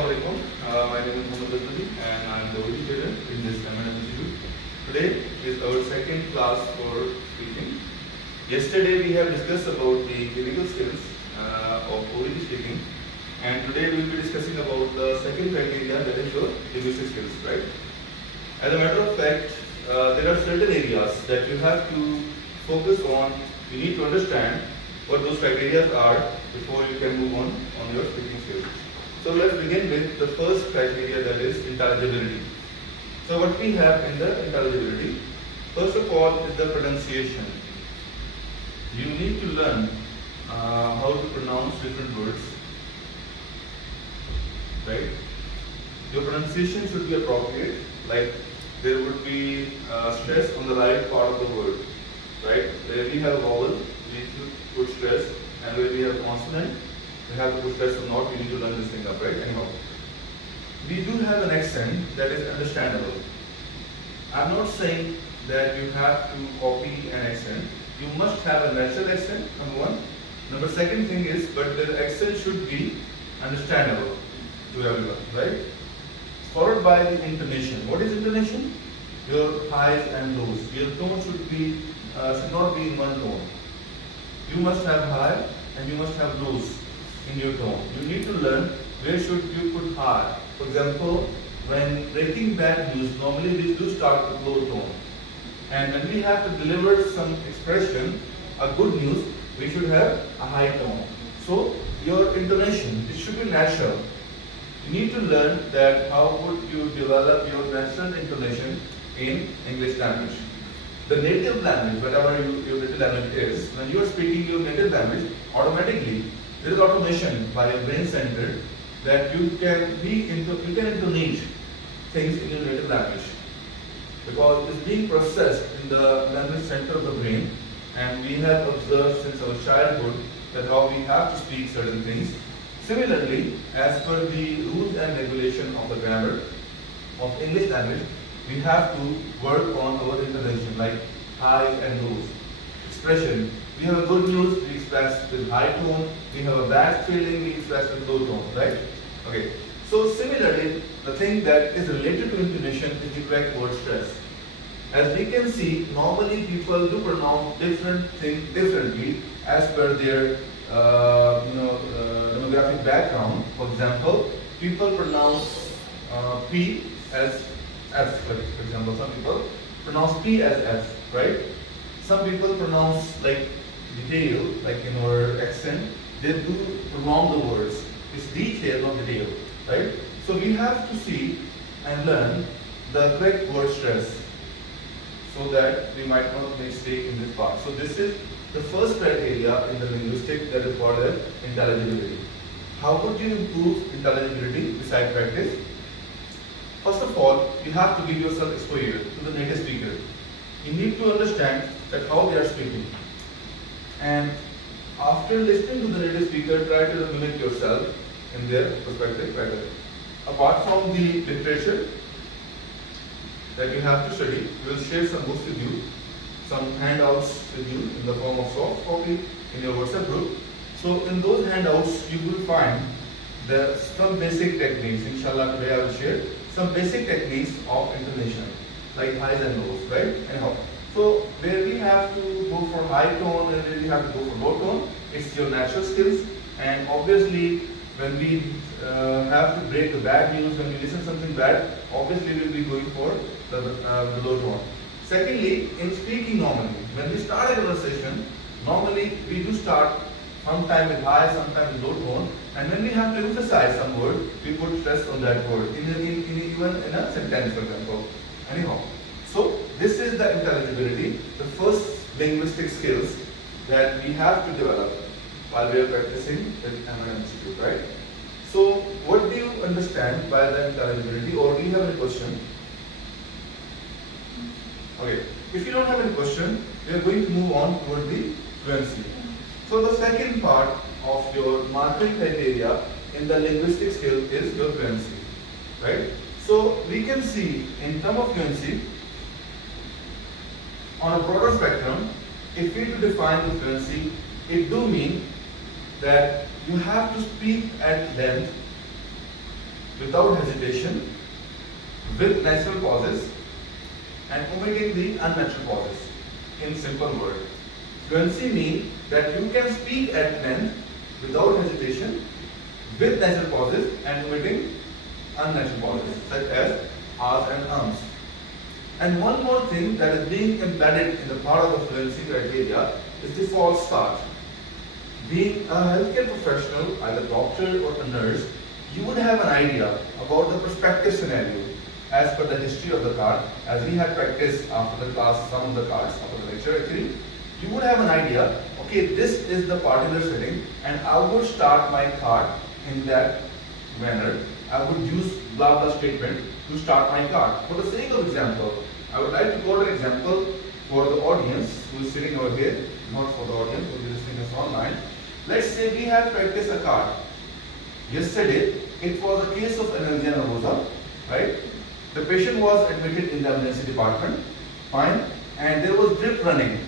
Assalamualaikum. My name is Mohammed Azmi and I am the OET trainer in this M&M Institute. Today is our second class for speaking. Yesterday we have discussed about the clinical skills of OET speaking, and today we will be discussing about the second criteria, that is your linguistic skills, right? As a matter of fact, there are certain areas that you have to focus on. You need to understand what those criteria are before you can move on your speaking skills. So let's begin with the first criteria, that is intelligibility. So what we have in the intelligibility, first of all, is the pronunciation. You need to learn how to pronounce different words, right? Your pronunciation should be appropriate, like there would be stress on the right part of the word, right? Where we have vowel, we need to put stress, and where we have consonant, we have to put stress or not. We need to learn this thing up, right? Anyhow, we do have an accent that is understandable. I'm not saying that you have to copy an accent. You must have a natural accent, number one. Number second thing is, but the accent should be understandable to everyone, right? Followed by the intonation. What is intonation? Your highs and lows. Your tone should not be in one tone. You must have high and you must have lows in your tone. You need to learn where should you put high. For example, when breaking bad news, normally we do start with low tone. And when we have to deliver some expression, a good news, we should have a high tone. So your intonation, it should be natural. You need to learn that how would you develop your natural intonation in English language. The native language, whatever your native language is, when you are speaking your native language, automatically there is automation by your brain center that you can intonate things in your native language, because it's being processed in the language center of the brain, and we have observed since our childhood that how we have to speak certain things. Similarly, as per the rules and regulation of the grammar of English language, we have to work on our intonation, like highs and lows. Expression. We have a good news, we express with high tone. We have a bad feeling, we express with low tone, right? Okay. So similarly, the thing that is related to intonation is the correct word stress. As we can see, normally people do pronounce different things differently as per their demographic background. For example, people pronounce P as F, for example. Some people pronounce P as F, right? Some people pronounce like detail, like in our accent, they do prolong the words. It's detail, not detail, right? So we have to see and learn the correct word stress so that we might not make mistake in this part. So this is the first criteria in the linguistic, that is called as intelligibility. How would you improve intelligibility besides practice? First of all, you have to give yourself exposure to the native speaker. You need to understand that how they are speaking. And after listening to the native speaker, try to mimic yourself in their perspective pattern. Apart from the literature that you have to study, we will share some books with you, some handouts with you in the form of soft copy in your WhatsApp group. So in those handouts, you will find some basic techniques. Inshallah, today I will share some basic techniques of intonation, like highs and lows, right? Anyhow, so where we have to go for high tone and where we have to go for low tone, it's your natural skills. And obviously, when we have to break the bad news, when we listen something bad, obviously we'll be going for the low tone. Secondly, in speaking normally, when we start a conversation, normally we do start sometime with high, sometime with low tone, and when we have to emphasize some word, we put stress on that word, even in a sentence, for example. Anyhow, so this is the intelligibility, the first linguistic skills that we have to develop while we are practicing with M&M Institute, right? So, what do you understand by the intelligibility, or do you have any question? Okay, if you don't have any question, we are going to move on toward the fluency. So the second part of your marking criteria in the linguistic skill is your fluency, right? So we can see in terms of fluency, on a broader spectrum, if we to define the fluency, it do mean that you have to speak at length without hesitation, with natural pauses, and omitting the unnatural pauses. In simple words, fluency means that you can speak at length without hesitation, with natural pauses and omitting unnatural pauses, such as ahs and ums. And one more thing that is being embedded in the part of the fluency criteria is the false start. Being a healthcare professional, either doctor or a nurse, you would have an idea about the prospective scenario as per the history of the card. As we had practiced after the class, some of the cards after the lecture actually, you would have an idea, okay, this is the particular setting and I would start my card in that manner. I would use blah blah statement to start my card. For the sake of example, I would like to quote an example for the audience who is sitting over here, not for the audience who is listening us online. Let's say we have practiced a card. Yesterday, it was a case of anorexia nervosa, right? The patient was admitted in the emergency department, fine, and there was drip running.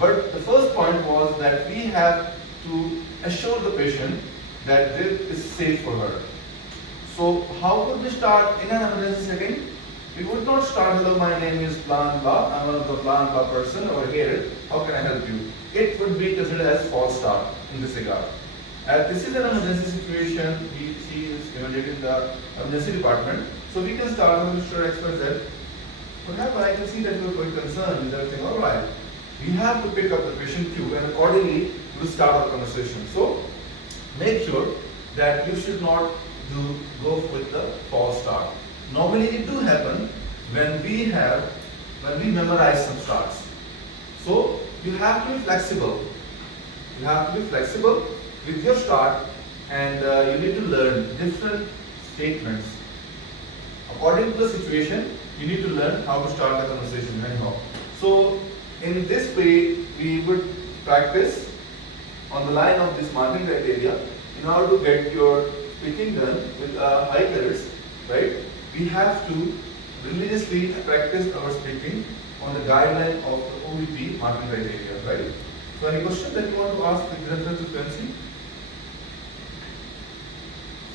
But the first point was that we have to assure the patient that drip is safe for her. So how could we start in an emergency setting? We would not start, hello, my name is blah blah, I'm one of the blah blah person over here, how can I help you? It would be considered as false start in this regard. As this is an emergency situation, she is admitted in the emergency department, so we can start with Mr. XYZ. What happened? I can see that you are quite concerned with everything. Alright, we have to pick up the patient queue and accordingly we will start our conversation. So make sure that you should not go with the false start. Normally it do happen when we memorize some starts. So you have to be flexible. You have to be flexible with your start and you need to learn different statements. According to the situation, you need to learn how to start the conversation anyhow. So in this way, we would practice on the line of this marking criteria in order to get your speaking done with high credits, right? We have to religiously practice our speaking on the guideline of the OET marking criteria, right? So any question that you want to ask with reference to fluency?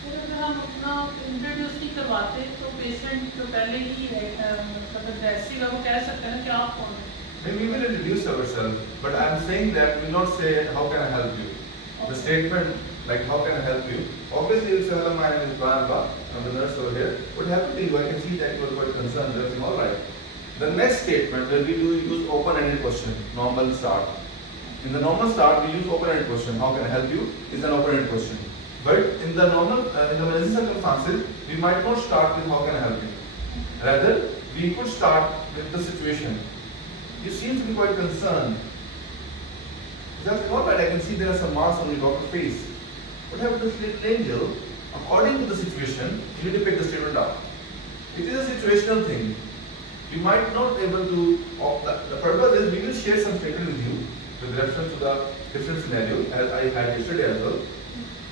अगर हम अपना introduce नहीं करवाते तो patient जो पहले ही मतलब aggressive है वो कह सकते हैं कि आप कौन हैं? Then we will introduce ourselves, but I am saying that we will not say how can I help you. Okay. The statement like how can I help you? Obviously you will say hello, my name is blah blah, I'm the nurse over here. What happened to you? I can see that you are quite concerned. Everything all right. The next statement where we do use open-ended question, normal start. In the normal start we use open-ended question. How can I help you? Is an open-ended question. But in the normal, in the emergency circumstances, we might not start with how can I help you. Rather, we could start with the situation. You seem to be quite concerned. That's not right. I can see there are some marks on your face. What happened to this little angel? According to the situation, you need to pick the statement up. It is a situational thing. You might not be able to. The purpose is we will share some statement with you with reference to the different scenario as I had yesterday as well.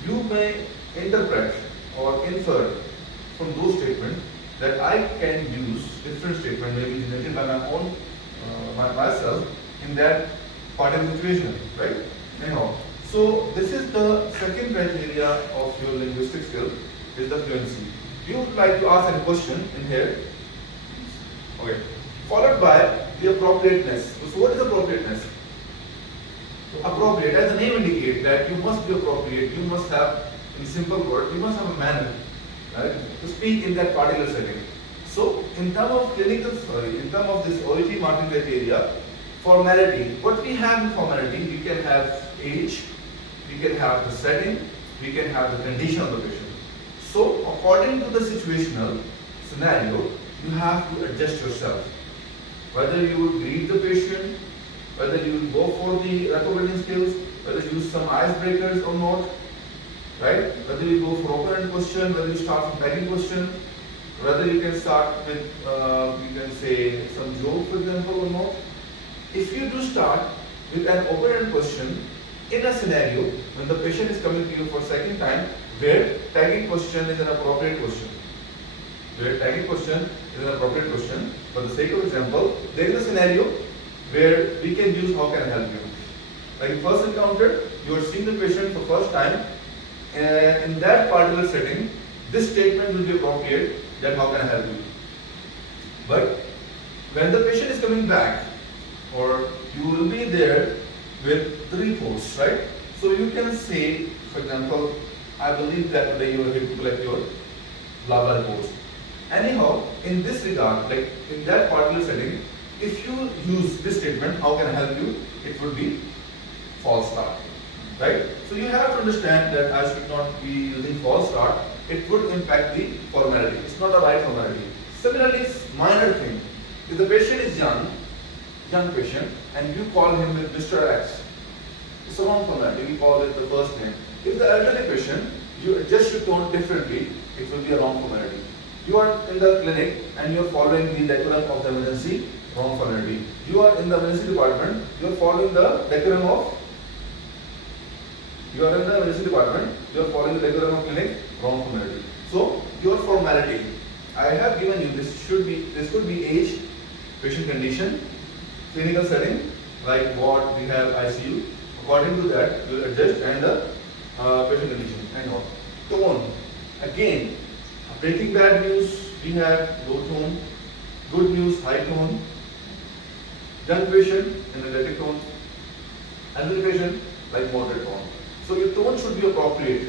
You may interpret or infer from those statements that I can use different statement maybe generated by my own myself in that particular situation, right? Anyhow, so this is the second criteria of your linguistic skill is the fluency. You would like to ask a question in here, okay? Followed by the appropriateness. So what is appropriateness? Appropriate, as the name indicates, that you must be appropriate, you must have, in simple words, you must have a manner, right, to speak in that particular setting. So, in terms of in terms of this OET marking criteria, formality, what we have in formality, we can have age, we can have the setting, we can have the condition of the patient. So, according to the situational scenario, you have to adjust yourself. Whether you would greet the patient, whether you will go for the recognition skills, whether you use some icebreakers or not, right? Whether you go for open-ended question, whether you start from begging question, whether you can start with, you can say some joke for example or not. If you do start with an open-ended question in a scenario when the patient is coming to you for second time, where tagging question is an appropriate question. Where tagging question is an appropriate question. For the sake of example, there is a scenario where we can use how can I help you. Like first encounter, you are seeing the patient for first time, and in that particular setting, this statement will be appropriate, that how can I help you. But when the patient is coming back, or you will be there with the reports, right? So you can say, for example, I believe that today you are here to collect your blah blah reports. Anyhow, in this regard, like in that particular setting, if you use this statement, how can I help you? It would be false start, right? So you have to understand that I should not be using false start. It would impact the formality. It's not a right formality. Similarly, it's minor thing. If the patient is young patient, and you call him with Mr. X, it's a wrong formality. We call it the first name. If the elderly patient, you adjust your tone differently, it will be a wrong formality. You are in the clinic and you are following the decorum of the emergency, wrong formality. You are in the emergency department, you are following the decorum of you are in the emergency department, you are following the decorum of clinic, wrong formality. So your formality, I have given you this could be age, patient condition, clinical setting, like what we have ICU. According to that, you will adjust and the patient condition and all. Tone. Again, breaking bad news, we have low tone. Good news, high tone. Young patient, energetic tone. Elderly patient, like moderate tone. So your tone should be appropriate.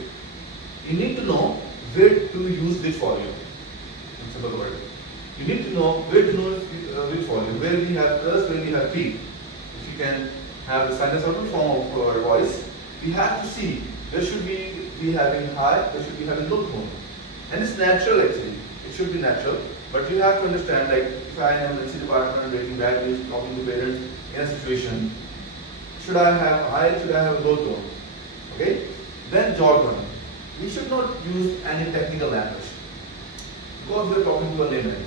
You need to know where to use which volume. In simple word. You need to know where to know which volume. Where we have trust, where we have peak. If you can have the sinusoidal form of our voice, we have to see there should be having high, there should be having low tone. And it's natural actually. It should be natural. But you have to understand, like if I am in the emergency department breaking bad news, talking to parents in a situation, should I have high, should I have low tone? Okay? Then jargon. We should not use any technical language. Because we are talking to a layman.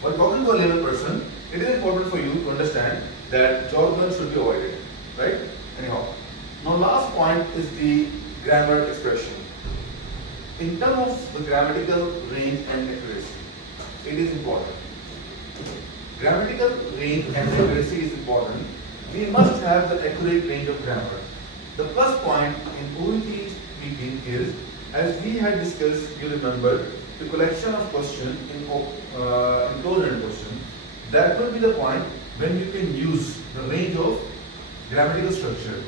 While talking to a layman person, it is important for you to understand that jargon should be avoided. Right? Anyhow. Now last point is the grammar expression. In terms of the grammatical range and accuracy, it is important. Grammatical range and accuracy is important. We must have the accurate range of grammar. The plus point in OET speaking is, as we had discussed, you remember, the collection of questions in closed-ended question. That will be the point when you can use the range of grammatical structure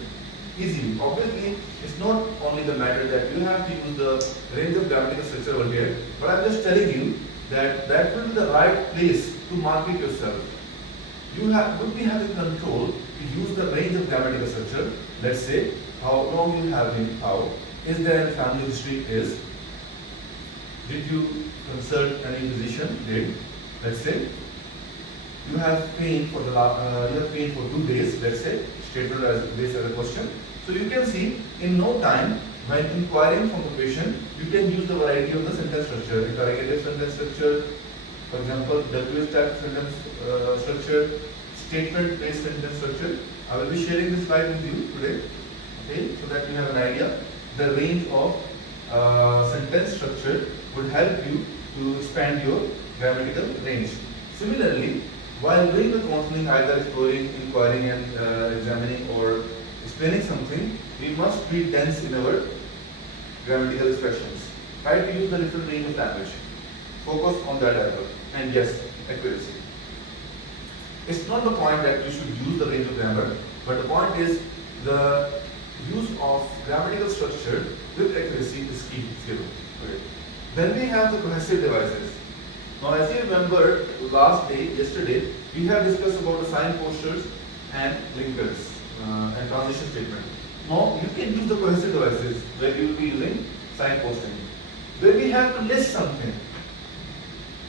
easily. Obviously, it's not only the matter that you have to use the range of grammatical structure over here, but I'm just telling you that that will be the right place to market yourself. You would be having control to use the range of grammatical structure. Let's say how long you have been out, is there any family history, is, did you consult any physician, did, let's say, you have pain for 2 days, let's say, stated as this as a question. So you can see in no time when inquiring from the patient, you can use the variety of the sentence structure, interrogative sentence structure, for example, WH type sentence structure, statement-based sentence structure. I will be sharing this slide with you today, okay, so that you have an idea. The range of sentence structure would help you to expand your grammatical range. Similarly, while doing the counseling, either exploring, inquiring and examining or explaining something, we must be dense in our grammatical expressions. Try to use the different range of language. Focus on that as well. And yes, accuracy. It's not the point that you should use the range of grammar, but the point is the use of grammatical structure with accuracy is key. Okay. Then we have the cohesive devices. Now, as you remember, yesterday, we have discussed about the sign posters and linkers and transition statement. Now, you can use the cohesive devices where you will be using sign posting. Where we have to list something.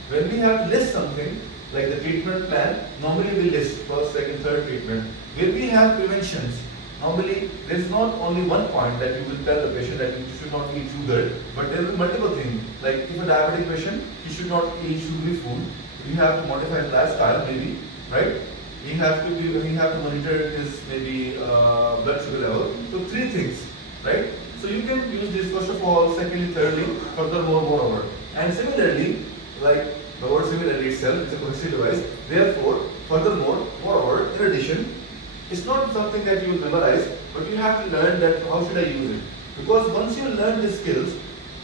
When we have to list something, like the treatment plan, normally we list first, second, third treatment. Where we have preventions, normally there is not only one point that you will tell the patient that you should not eat sugar, but there will be multiple things. Like if a diabetic patient, he should not eat sugary food. You have to modify his lifestyle, maybe, right? He have to monitor his maybe blood sugar level. So 3 things, right? So you can use this first of all, secondly, thirdly, furthermore, moreover. And similarly, like the word similarly itself is a cohesive device. Therefore, furthermore, moreover, in addition, it's not something that you will memorize, but you have to learn that how should I use it. Because once you learn the skills,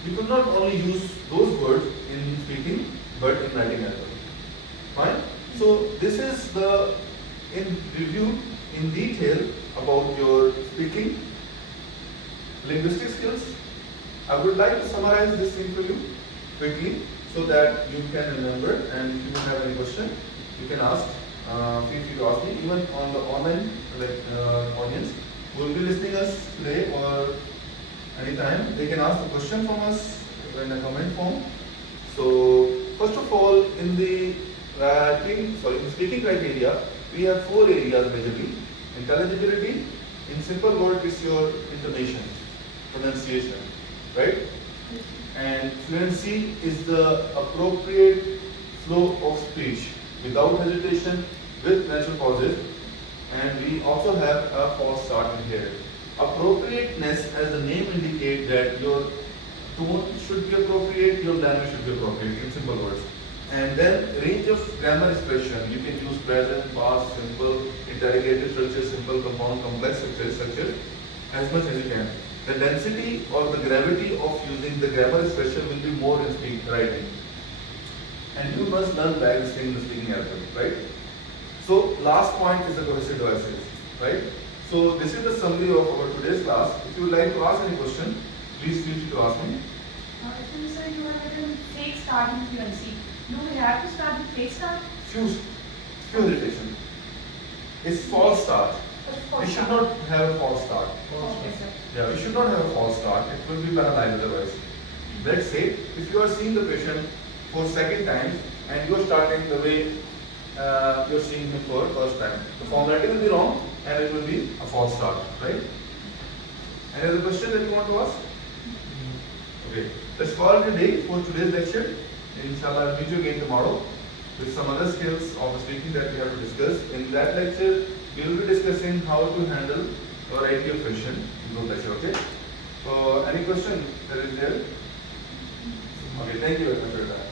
you could not only use those words in speaking, but in writing as well. Fine? So this is the in review in detail about your speaking linguistic skills. I would like to summarize this thing for you quickly so that you can remember, and if you have any question, you can ask. Feel free to ask me, even on the online audience who will be listening us today or anytime. They can ask the question from us in a comment form. So first of all, in the speaking criteria, we have 4 areas majorly. Intelligibility, in simple word, is your intonation, pronunciation, right? And fluency is the appropriate flow of speech without hesitation, with natural pauses. And we also have a false start in here. Appropriateness, as the name indicates, that your tone should be appropriate, your language should be appropriate, in simple words. And then range of grammar expression. You can use present, past, simple, interrogative structure, simple, compound, complex structure as much as you can. The density or the gravity of using the grammar expression will be more in writing. And you must learn back this thing in the speaking as well, right? So last point is the cohesive devices, right? So this is the summary of our today's class. If you would like to ask any question, please feel free to ask me. Actually, sir, you have written fake start in fluency. Do we have to start with fake start? Few hesitation. It's false start. We should not have a false start. Okay, sir. Yeah, we should not have a false start. It will be penalized otherwise. Let's say if you are seeing the patient for second time and you are starting the way you are seeing him for first time, the formality will be wrong and it will be a false start, right? Any other question that you want to ask? Okay, let's call it a day for today's lecture. Inshallah, I'll meet you again tomorrow with some other skills of speaking that we have to discuss. In that lecture, we will be discussing how to handle a variety of questions in those lecture. Okay. So, any question that is there? Okay, thank you very much for your time.